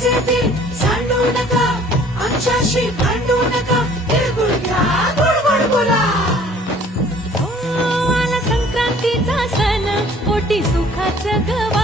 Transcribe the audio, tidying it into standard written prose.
आमचे दिल सांडू नका, आमच्याशी भांडू नका, तिळगुळ घ्या, गोड गोड बोला. आला संक्रांतीचा सण, पोटी सुखाचं गवा.